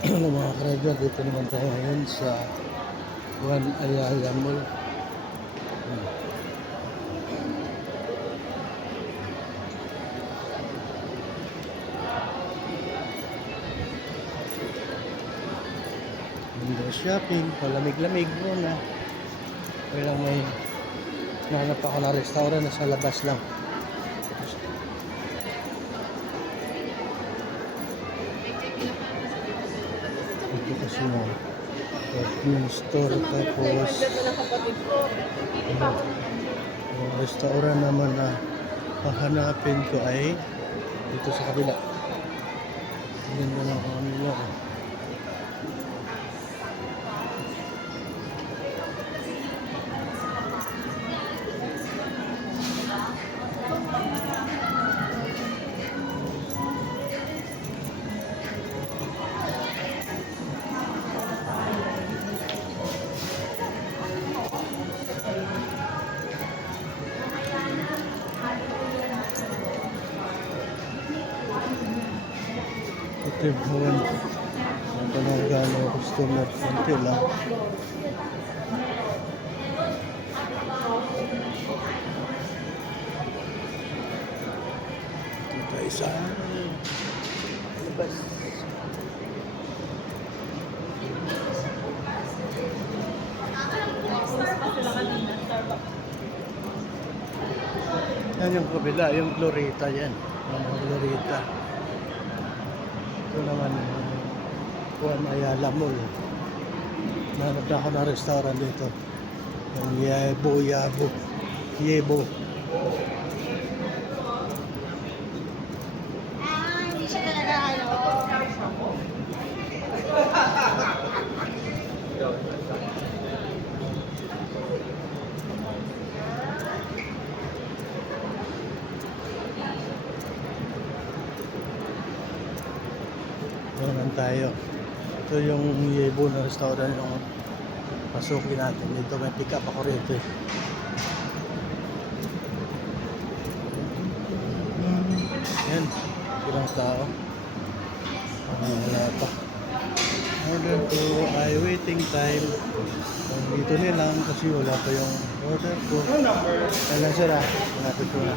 Ano mga ka-radyo, dito naman tayo ngayon sa Juan Ayala Mall. Window shopping, palamig-lamig muna. Kaya lang may nahanap ako na restaurant na sa labas lang. Ito kasi mo yung store, tapos yung restaurant naman na hahanapin ko ay dito sa kabila. Ganda ng kanila. Ito yung buwan. Ito na gano'ng customer. Kunti lang. Ito tayo sa labas. Yan yung kabila, yung Glorita yan. Yung Glorita. Ito naman Juan Ayala Mall. Nahanap na ako ng restaurant dito. Yung Yebo. Hindi siya talaga ano. Doon tayo. Ito yung Yebo na restaurant yung pasukin natin. Dito may pick up ako rito eh. Yan. Ilang tao. Wala pa. Order ko ay waiting time. Dito nilang kasi wala pa yung order ko. Kailan sila? Hanapin ko na.